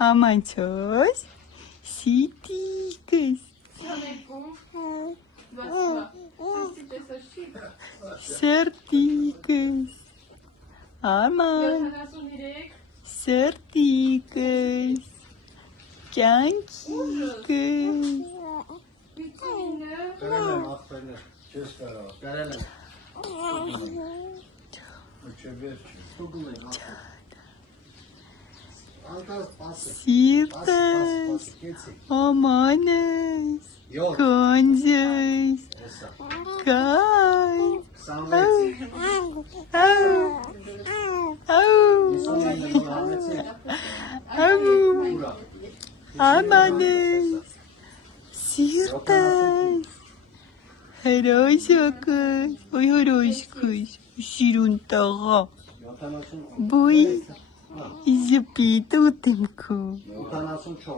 Համանցոս, սիտիկս, սերտիկս, Արման, սերտիկս, կյանքիկս, Կարելեմ աղբերներ, չես կարող, կարելեմ սիրտս, ամանս, կոնձս, կայն, ամանս, սիրտս, հրոժակս, ոյ հրոժկս, սիրուն տաղա, բույ, Իզպիտ ուտեմ քո։